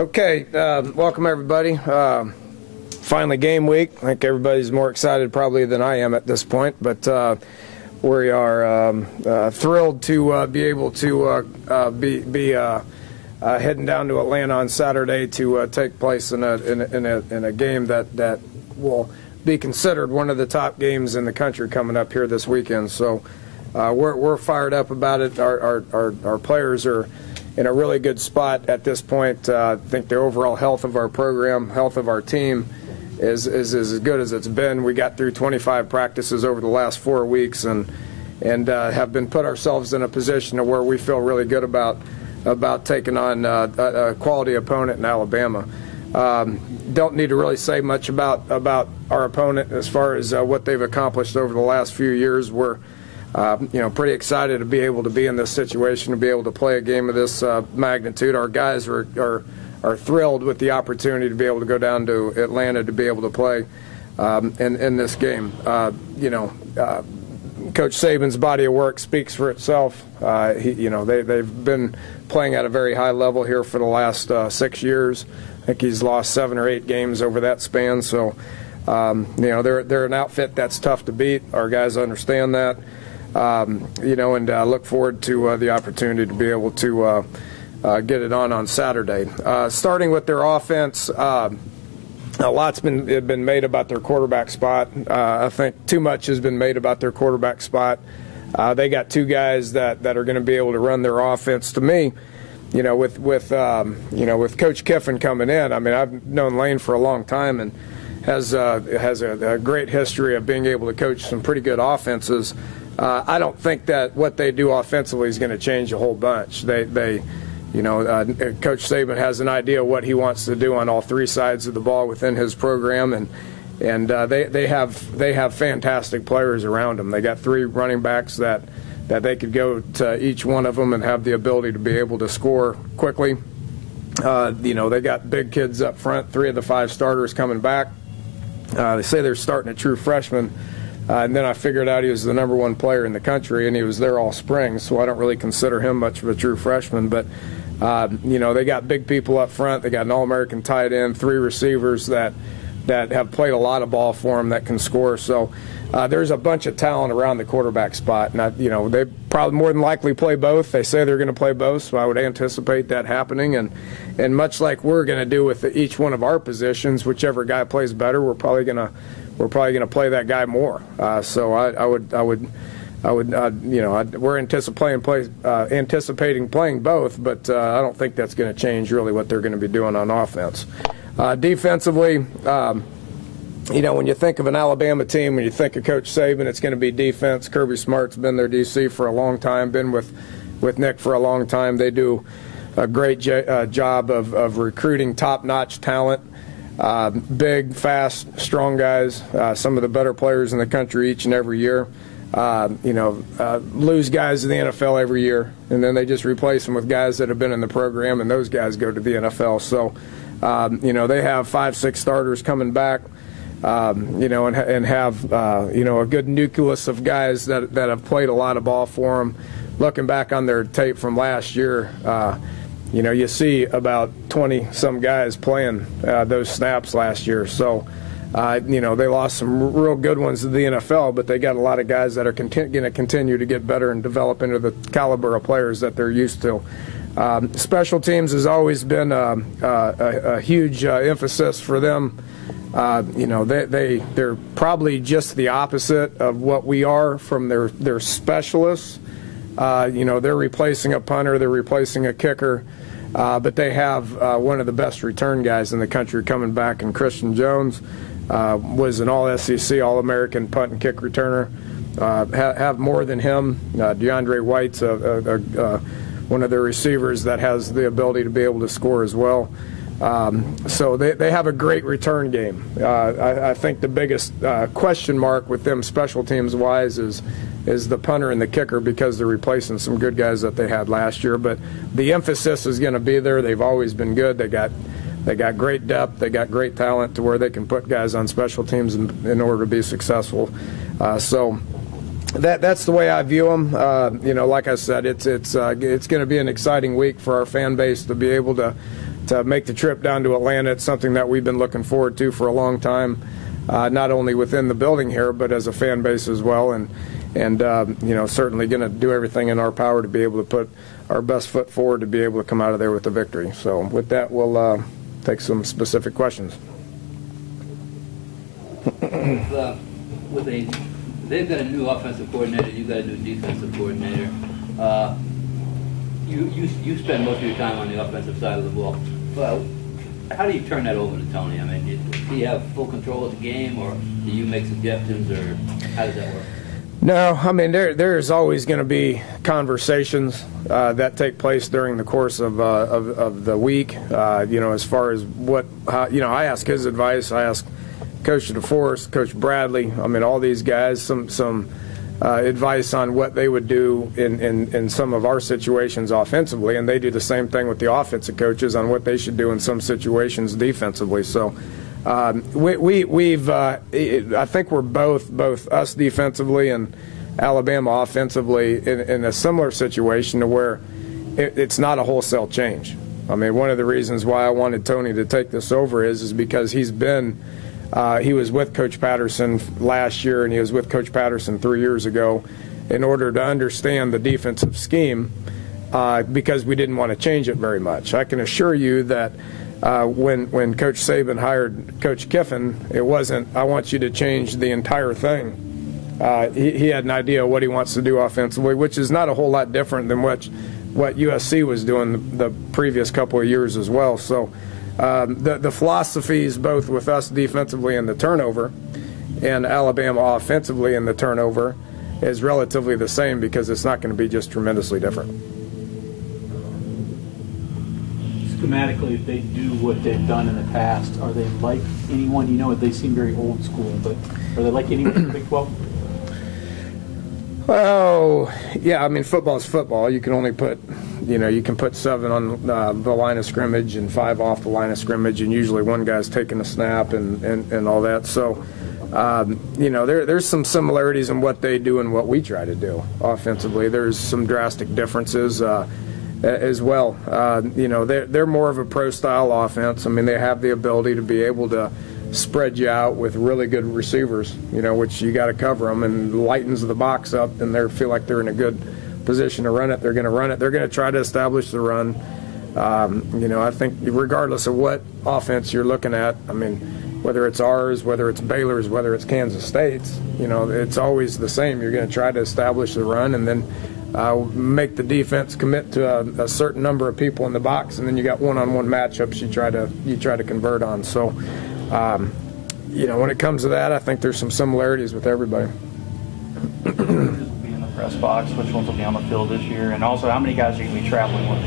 Okay, welcome everybody. Finally game week. I think everybody's more excited probably than I am at this point, but we are thrilled to be able to be heading down to Atlanta on Saturday to take place in a game that will be considered one of the top games in the country coming up here this weekend. So we're fired up about it. Our players are in a really good spot at this point. I think the overall health of our program, health of our team is as good as it's been. We got through 25 practices over the last 4 weeks and have been put ourselves in a position to where we feel really good about taking on a quality opponent in Alabama. Don't need to really say much about our opponent as far as what they've accomplished over the last few years. We're pretty excited to be able to be in this situation, to be able to play a game of this magnitude. Our guys are thrilled with the opportunity to be able to go down to Atlanta to be able to play in this game. Coach Saban's body of work speaks for itself. They've been playing at a very high level here for the last 6 years. I think he's lost 7 or 8 games over that span. So, they're an outfit that's tough to beat. Our guys understand that. And look forward to the opportunity to be able to get it on Saturday. Starting with their offense, a lot's been made about their quarterback spot. I think too much has been made about their quarterback spot. They got 2 guys that are going to be able to run their offense. To me, with Coach Kiffin coming in, I mean, I've known Lane for a long time and has a great history of being able to coach some pretty good offenses. I don't think that what they do offensively is going to change a whole bunch. Coach Saban has an idea of what he wants to do on all 3 sides of the ball within his program, and they have fantastic players around them. They got 3 running backs that they could go to each one of them and have the ability to be able to score quickly. They got big kids up front. 3 of the 5 starters coming back. They say they're starting a true freshman. And then I figured out he was the #1 player in the country, and he was there all spring, so I don't really consider him much of a true freshman. But, they got big people up front. They got an All-American tight end, 3 receivers that have played a lot of ball for them that can score. So there's a bunch of talent around the quarterback spot. And, they probably more than likely play both. They say they're going to play both, so I would anticipate that happening. And much like we're going to do with each one of our positions, whichever guy plays better, we're probably going to play that guy more. We're anticipating playing both, but I don't think that's going to change really what they're going to be doing on offense. Defensively, when you think of an Alabama team, when you think of Coach Saban, it's going to be defense. Kirby Smart's been their DC for a long time, been with Nick for a long time. They do a great job of recruiting top-notch talent. Big, fast, strong guys, some of the better players in the country each and every year. Lose guys to the NFL every year, and then they just replace them with guys that have been in the program, and those guys go to the NFL. So, they have 5, 6 starters coming back, and have, a good nucleus of guys that have played a lot of ball for them. Looking back on their tape from last year, you see about 20-some guys playing those snaps last year. So, they lost some real good ones to the NFL, but they got a lot of guys that are going to continue to get better and develop into the caliber of players that they're used to. Special teams has always been a huge emphasis for them. They're probably just the opposite of what we are from their specialists. They're replacing a punter, they're replacing a kicker. But they have one of the best return guys in the country coming back, and Christian Jones was an All-SEC, All-American punt and kick returner. Have more than him. DeAndre White's one of their receivers that has the ability to be able to score as well. So they have a great return game. I think the biggest question mark with them special teams-wise is the punter and the kicker, because they're replacing some good guys that they had last year. But the emphasis is going to be there. They've always been good. They got great depth. They got great talent to where they can put guys on special teams in order to be successful. So that's the way I view them. Like I said, it's going to be an exciting week for our fan base to be able to make the trip down to Atlanta. It's something that we've been looking forward to for a long time, not only within the building here, but as a fan base as well. And certainly going to do everything in our power to be able to put our best foot forward to be able to come out of there with a victory. So with that, we'll take some specific questions. They've got a new offensive coordinator, you've got a new defensive coordinator. You spend most of your time on the offensive side of the ball. Well, how do you turn that over to Tony? I mean, do you have full control of the game, or do you make suggestions, or how does that work? No, I mean there's always going to be conversations that take place during the course of the week. As far as I ask his advice. I ask Coach DeForest, Coach Bradley. I mean, all these guys some advice on what they would do in some of our situations offensively, and they do the same thing with the offensive coaches on what they should do in some situations defensively. So. I think we're both us defensively and Alabama offensively in a similar situation to where it's not a wholesale change. I mean, one of the reasons why I wanted Tony to take this over is because he was with Coach Patterson last year and he was with Coach Patterson 3 years ago in order to understand the defensive scheme because we didn't want to change it very much. I can assure you that when Coach Saban hired Coach Kiffin, it wasn't, I want you to change the entire thing. He had an idea of what he wants to do offensively, which is not a whole lot different than what USC was doing the previous couple of years as well. So the philosophies, both with us defensively in the turnover and Alabama offensively in the turnover, is relatively the same because it's not going to be just tremendously different. Schematically, if they do what they've done in the past, are they like anyone? They seem very old school, but are they like anyone in the Big 12? Oh, yeah. I mean, football is football. You can only put, you can put 7 on the line of scrimmage and 5 off the line of scrimmage, and usually one guy's taking a snap and all that. So, there's some similarities in what they do and what we try to do offensively. There's some drastic differences. As well. They're more of a pro-style offense. I mean, they have the ability to be able to spread you out with really good receivers, which you got to cover them, and lightens the box up, and they feel like they're in a good position to run it. They're going to run it. They're going to try to establish the run. I think regardless of what offense you're looking at, I mean, whether it's ours, whether it's Baylor's, whether it's Kansas State's, it's always the same. You're going to try to establish the run and then make the defense commit to a certain number of people in the box, and then you got one-on-one matchups you try to convert on. So, when it comes to that, I think there's some similarities with everybody. Which will be in the press box? Which ones will be on the field this year? And also, how many guys are you going to be traveling with?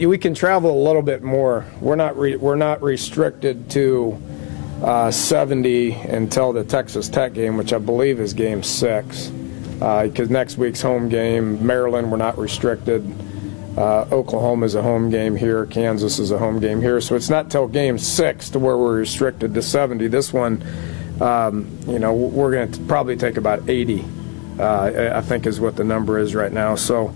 We can travel a little bit more. We're not restricted to 70 until the Texas Tech game, which I believe is game 6. Because next week's home game, Maryland, we're not restricted. Oklahoma is a home game here. Kansas is a home game here. So it's not till game 6 to where we're restricted to 70. This one, we're going to probably take about 80, I think is what the number is right now. So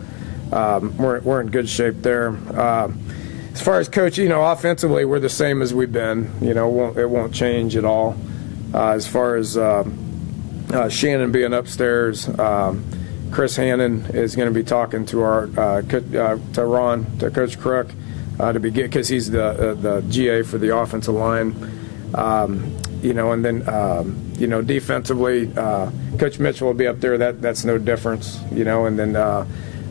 we're in good shape there. As far as coaching, offensively, we're the same as we've been. It won't change at all. As far as Shannon being upstairs, Chris Hannon is going to be talking to our to Coach Crook because he's the GA for the offensive line, and then defensively, Coach Mitchell will be up there. That's no difference, and then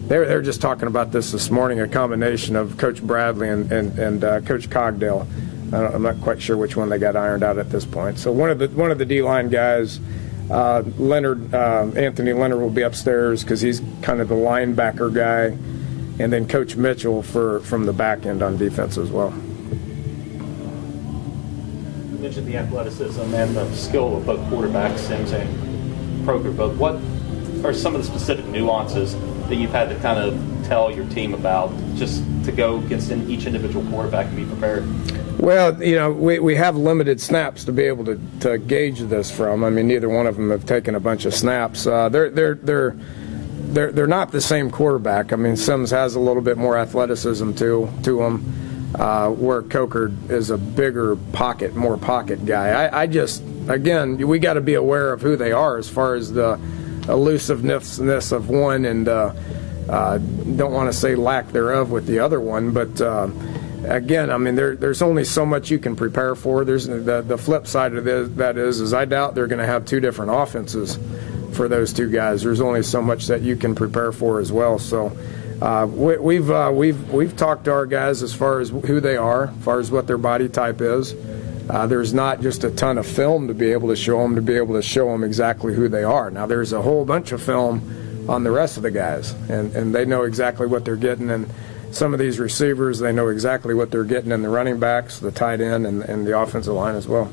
they're just talking about this morning, a combination of Coach Bradley and Coach Cogdale. I'm not quite sure which one they got ironed out at this point. So one of the D-line guys. Anthony Leonard will be upstairs because he's kind of the linebacker guy, and then Coach Mitchell from the back end on defense as well. You mentioned the athleticism and the skill of both quarterbacks, Sims and Proker. But what are some of the specific nuances that you've had to kind of tell your team about just to go against each individual quarterback and be prepared? Well, we have limited snaps to be able to gauge this from. I mean, neither one of them have taken a bunch of snaps. They're they're not the same quarterback. I mean, Sims has a little bit more athleticism to him, where Coker is a bigger pocket, more pocket guy. I just, again, we got to be aware of who they are as far as the elusiveness of one, and don't want to say lack thereof with the other one, but again, I mean, there's only so much you can prepare for. There's the flip side of that is I doubt they're going to have two different offenses for those two guys. There's only so much that you can prepare for as well. So we've talked to our guys as far as who they are, as far as what their body type is. There's not just a ton of film to be able to show them exactly who they are. Now, there's a whole bunch of film on the rest of the guys, and they know exactly what they're getting. And some of these receivers, they know exactly what they're getting in the running backs, the tight end, and the offensive line as well.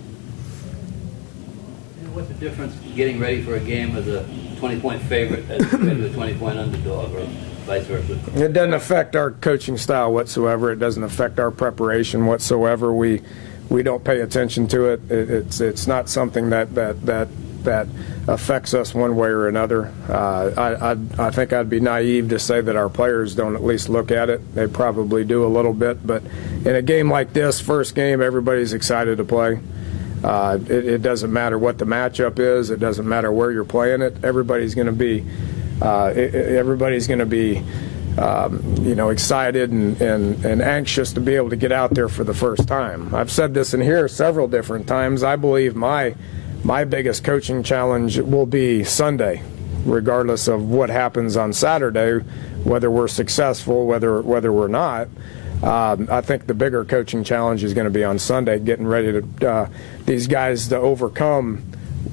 What's the difference getting ready for a game as a 20-point favorite as compared to a 20-point underdog, or vice versa? It doesn't affect our coaching style whatsoever. It doesn't affect our preparation whatsoever. We don't pay attention to it. It's not something that affects us one way or another. I think I'd be naive to say that our players don't at least look at it. They probably do a little bit, but in a game like this, first game, everybody's excited to play. It doesn't matter what the matchup is. It doesn't matter where you're playing it. Everybody's going to be excited and anxious to be able to get out there for the first time. I've said this in here several different times. I believe my biggest coaching challenge will be Sunday, regardless of what happens on Saturday, whether we're successful, whether we're not. I think the bigger coaching challenge is going to be on Sunday, getting ready to these guys to overcome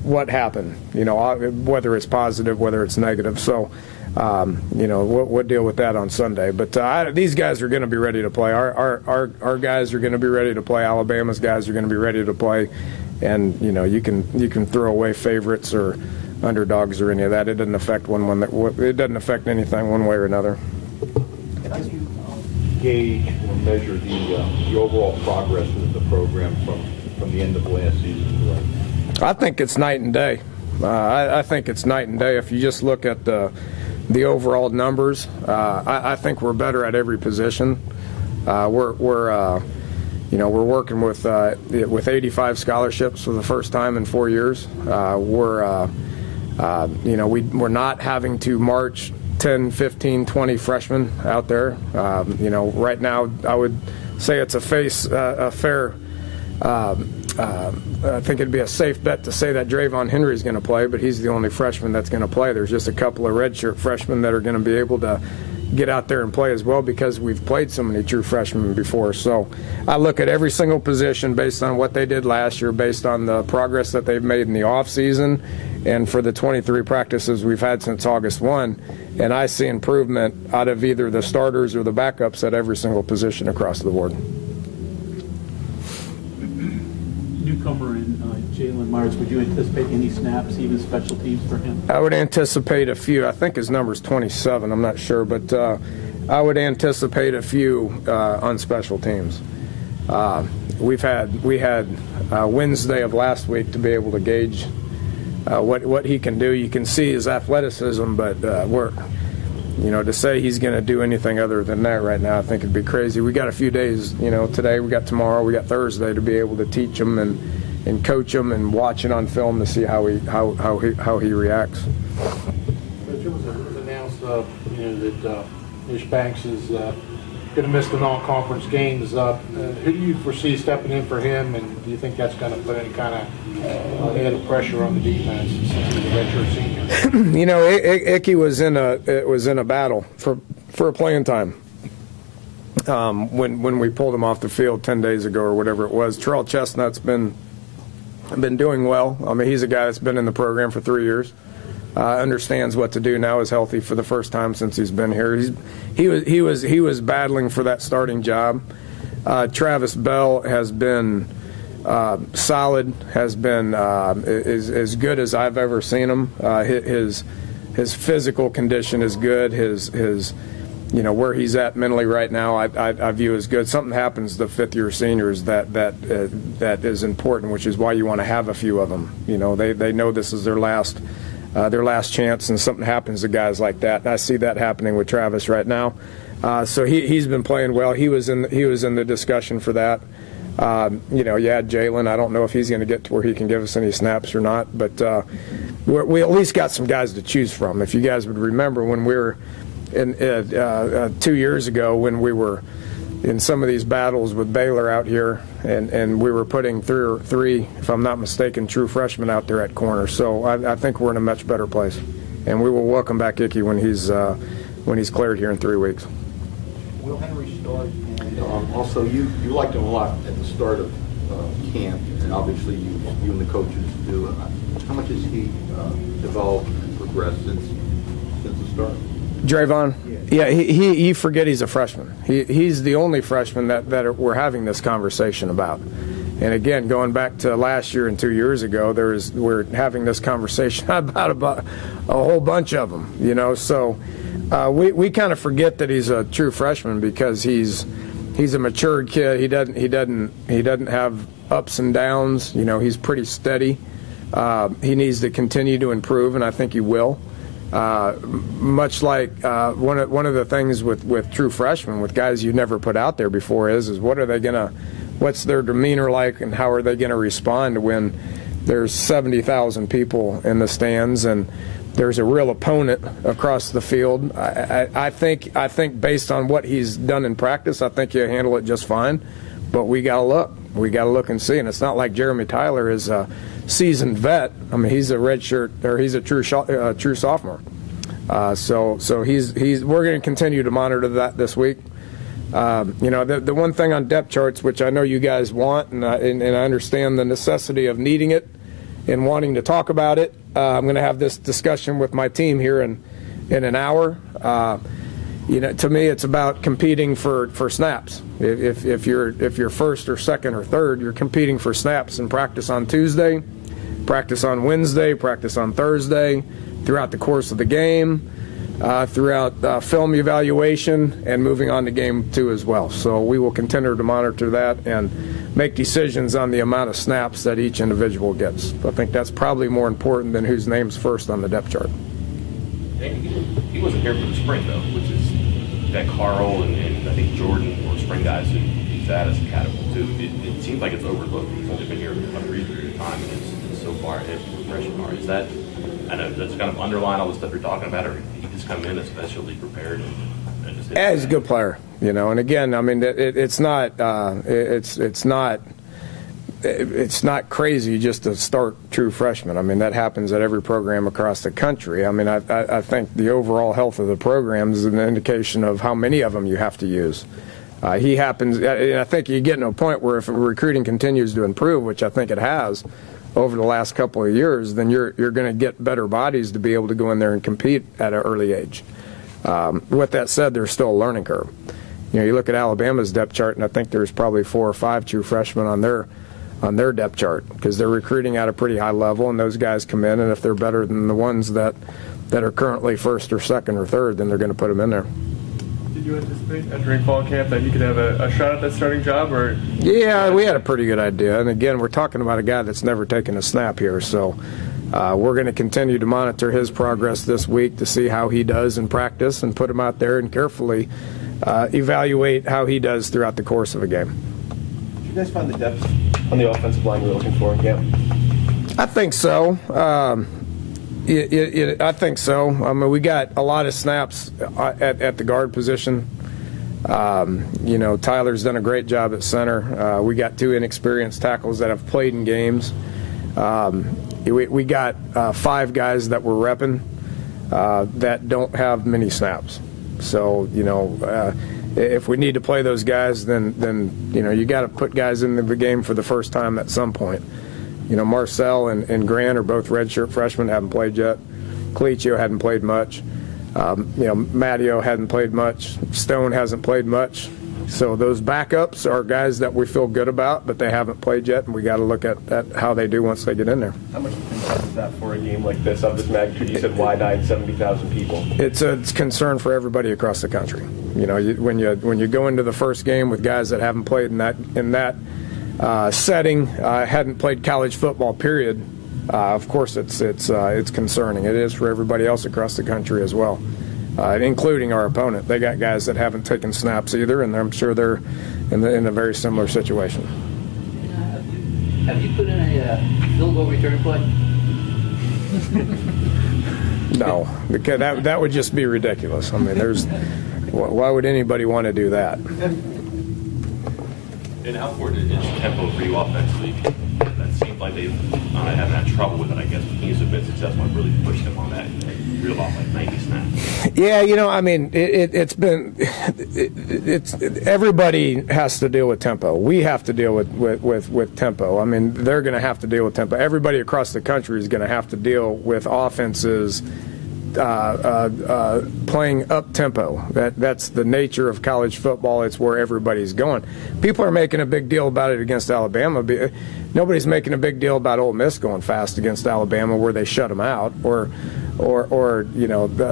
what happened, whether it's positive, whether it's negative. So, we'll deal with that on Sunday. But these guys are going to be ready to play. Our guys are going to be ready to play. Alabama's guys are going to be ready to play. And you can throw away favorites or underdogs or any of that. It doesn't affect it doesn't affect anything one way or another. How do you gauge or measure the overall progress of the program from the end of last season to right? I think it's night and day. I think it's night and day. If you just look at the overall numbers, I think we're better at every position. We're working with 85 scholarships for the first time in 4 years. We're not having to march 10, 15, 20 freshmen out there. Right now I would say it's a fair. I think it'd be a safe bet to say that Drayvon Henry's going to play, but he's the only freshman that's going to play. There's just a couple of redshirt freshmen that are going to be able to get out there and play as well because we've played so many true freshmen before. So I look at every single position based on what they did last year, based on the progress that they've made in the offseason, and for the 23 practices we've had since August 1, and I see improvement out of either the starters or the backups at every single position across the board. Newcomer and Jalen Myers, would you anticipate any snaps, even special teams for him? I would anticipate a few. I think his number's 27. I'm not sure, but I would anticipate a few on special teams. We had Wednesday of last week to be able to gauge what he can do. You can see his athleticism, but to say he's going to do anything other than that right now, I think it'd be crazy. We got a few days, today, we got tomorrow, we got Thursday to be able to teach him and coach him and watch it on film to see how he reacts. It was announced, that Nish Banks is going to miss the non-conference games. Who do you foresee stepping in for him, and do you think that's going to put any kind of added pressure on the defense since he's a redshirt senior? Icky was in a battle for playing time. When we pulled him off the field 10 days ago or whatever it was, Terrell Chestnut's been doing well. I mean, he's a guy that's been in the program for 3 years. Understands what to do now. Is healthy for the first time since he's been here. He was battling for that starting job. Travis Bell has been solid. Has been as good as I've ever seen him. His physical condition is good. His where he's at mentally right now, I view as good. Something happens to fifth-year seniors that is important, which is why you want to have a few of them. They know this is their last their last chance, and something happens to guys like that. And I see that happening with Travis right now. So he's been playing well. He was in the discussion for that. You had Jalen. I don't know if he's going to get to where he can give us any snaps or not, but we at least got some guys to choose from. If you guys would remember when we were in 2 years ago, when we were in some of these battles with Baylor out here, and we were putting three, if I'm not mistaken, true freshmen out there at corner. So I think we're in a much better place, and we will welcome back Icky when he's cleared here in 3 weeks. Will Henry start? And also, you liked him a lot at the start of camp, and obviously you and the coaches do. How much has he developed and progressed since the start? Drayvon? Yeah, you forget he's a freshman. He's the only freshman that we're having this conversation about. And again, going back to last year and 2 years ago, we're having this conversation about a whole bunch of them. So we kind of forget that he's a true freshman because he's a matured kid. He doesn't have ups and downs. He's pretty steady. He needs to continue to improve, and I think he will. Much like one of the things with true freshmen, with guys you never put out there before, is what's their demeanor like, and how are they gonna respond when there's 70,000 people in the stands and there's a real opponent across the field. I think based on what he's done in practice, I think he'll handle it just fine. But we gotta look and see. And it's not like Jeremy Tyler is a seasoned vet. I mean, he's a he's a true sophomore. So we're going to continue to monitor that this week. The one thing on depth charts, which I know you guys want, and I understand the necessity of needing it and wanting to talk about it. I'm going to have this discussion with my team here in an hour. To me, it's about competing for snaps. If you're first or second or third, you're competing for snaps in practice on Tuesday, practice on Wednesday, practice on Thursday, throughout the course of the game, throughout film evaluation, and moving on to game 2 as well. So we will continue to monitor that and make decisions on the amount of snaps that each individual gets. I think that's probably more important than whose name's first on the depth chart. He wasn't here for the spring, though, which is that Carl and I think Jordan were spring guys who used that as a catapult, too. It seems like it's overlooked. He's only been here a brief period of time, and it's so far ahead from the freshman are. Is that, I know that's kind of underline all the stuff you're talking about, or he just come in especially prepared and just he's a good player, and again, I mean, it's not crazy just to start true freshmen. I mean, that happens at every program across the country. I mean, I think the overall health of the program is an indication of how many of them you have to use. He happens, and I think you get to a point where if recruiting continues to improve, which I think it has over the last couple of years, then you're going to get better bodies to be able to go in there and compete at an early age. With that said, there's still a learning curve. You look at Alabama's depth chart, and I think there's probably 4 or 5 true freshmen on their depth chart because they're recruiting at a pretty high level, and those guys come in, and if they're better than the ones that are currently first or second or third, then they're going to put them in there. Did you anticipate during fall camp that you could have a shot at that starting job? Or yeah, we had a pretty good idea, and again, we're talking about a guy that's never taken a snap here, so we're going to continue to monitor his progress this week to see how he does in practice and put him out there and carefully evaluate how he does throughout the course of a game. Did you guys find the depth on the offensive line we were looking for in camp? I think so. I think so. I mean, we got a lot of snaps at the guard position. Tyler's done a great job at center. We got 2 inexperienced tackles that have played in games. We got 5 guys that we're repping that don't have many snaps. So, if we need to play those guys, then you got to put guys in the game for the first time at some point. Marcel and Grant are both redshirt freshmen, haven't played yet. Cleachio hadn't played much. Matteo hadn't played much. Stone hasn't played much. So those backups are guys that we feel good about, but they haven't played yet, and we got to look at how they do once they get in there. How much concern is that for a game like this of this magnitude? You said wide-eyed 70,000 people. It's a concern for everybody across the country. When you go into the first game with guys that haven't played in that setting, hadn't played college football, period, of course it's concerning. It is for everybody else across the country as well, including our opponent. They got guys that haven't taken snaps either, and I'm sure they're in a very similar situation. Have you put in a field goal return play? No, because that would just be ridiculous. I mean, why would anybody want to do that? And how important is tempo for you offensively? That seems like they haven't had trouble with it, I guess. But teams have been successful and really pushed them on that and reel off like 90 snaps. Yeah, I mean, it's everybody has to deal with tempo. We have to deal with tempo. I mean, they're going to have to deal with tempo. Everybody across the country is going to have to deal with offenses playing up tempo. That's the nature of college football. It's where everybody's going. People are making a big deal about it against Alabama. Nobody's making a big deal about Ole Miss going fast against Alabama, where they shut them out, or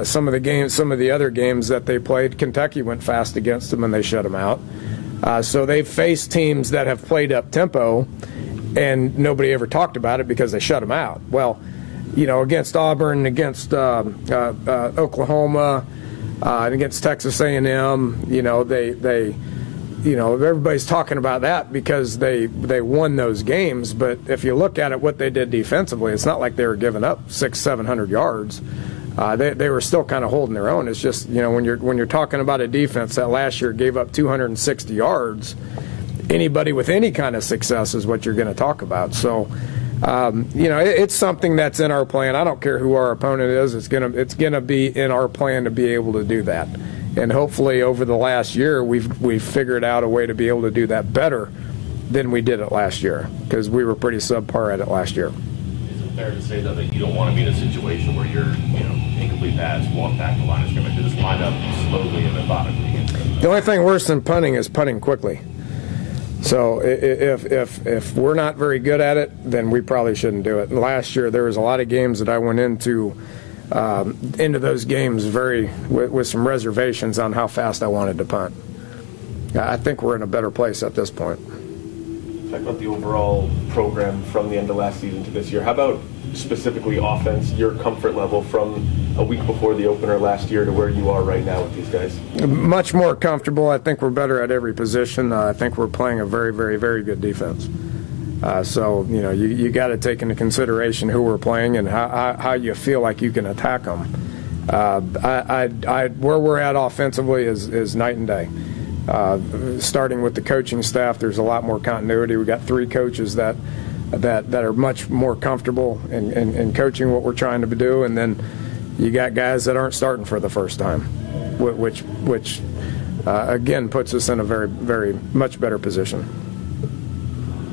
some of the other games that they played. Kentucky went fast against them and they shut them out. So they've faced teams that have played up tempo, and nobody ever talked about it because they shut them out. Well, against Auburn, against Oklahoma, and against Texas A&M, everybody's talking about that because they won those games. But if you look at it, what they did defensively, it's not like they were giving up 600-700 yards. They were still kind of holding their own. It's just when you're talking about a defense that last year gave up 260 yards, anybody with any kind of success is what you're going to talk about. So. It's something that's in our plan. I don't care who our opponent is. It's gonna be in our plan to be able to do that. And hopefully, over the last year, we've figured out a way to be able to do that better than we did it last year, because we were pretty subpar at it last year. Is it fair to say though that you don't want to be in a situation where you're incomplete pass, walk back the line of scrimmage, just line up slowly and methodically? The only thing worse than punting is punting quickly. So if we're not very good at it, then we probably shouldn't do it. And last year there was a lot of games that I went into those games with some reservations on how fast I wanted to punt. I think we're in a better place at this point. Talk about the overall program from the end of last season to this year. How about specifically offense, your comfort level from a week before the opener last year to where you are right now with these guys? Much more comfortable. I think we're better at every position. I think we're playing a very, very, very good defense. So you got to take into consideration who we're playing and how you feel like you can attack them. Where we're at offensively is night and day. Starting with the coaching staff, there's a lot more continuity. We've got 3 coaches that are much more comfortable in coaching what we're trying to do, and then you got guys that aren't starting for the first time, which again puts us in a very, very much better position.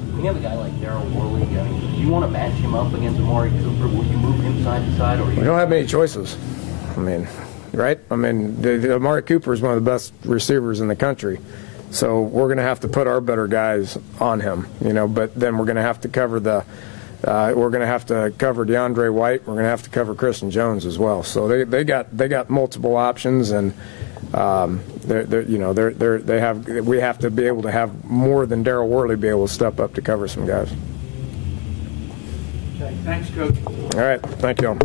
When you have a guy like Darryl Worley, do you want to match him up against Amari Cooper? Will you move him side to side, or we don't have many choices? I mean, right? I mean, Amari Cooper is one of the best receivers in the country. So we're going to have to put our better guys on him, but then we're going to have to cover DeAndre White. We're going to have to cover Christian Jones as well. So they got multiple options, and we have to be able to have more than Darryl Worley be able to step up to cover some guys. Okay, thanks, Coach. All right, thank you all.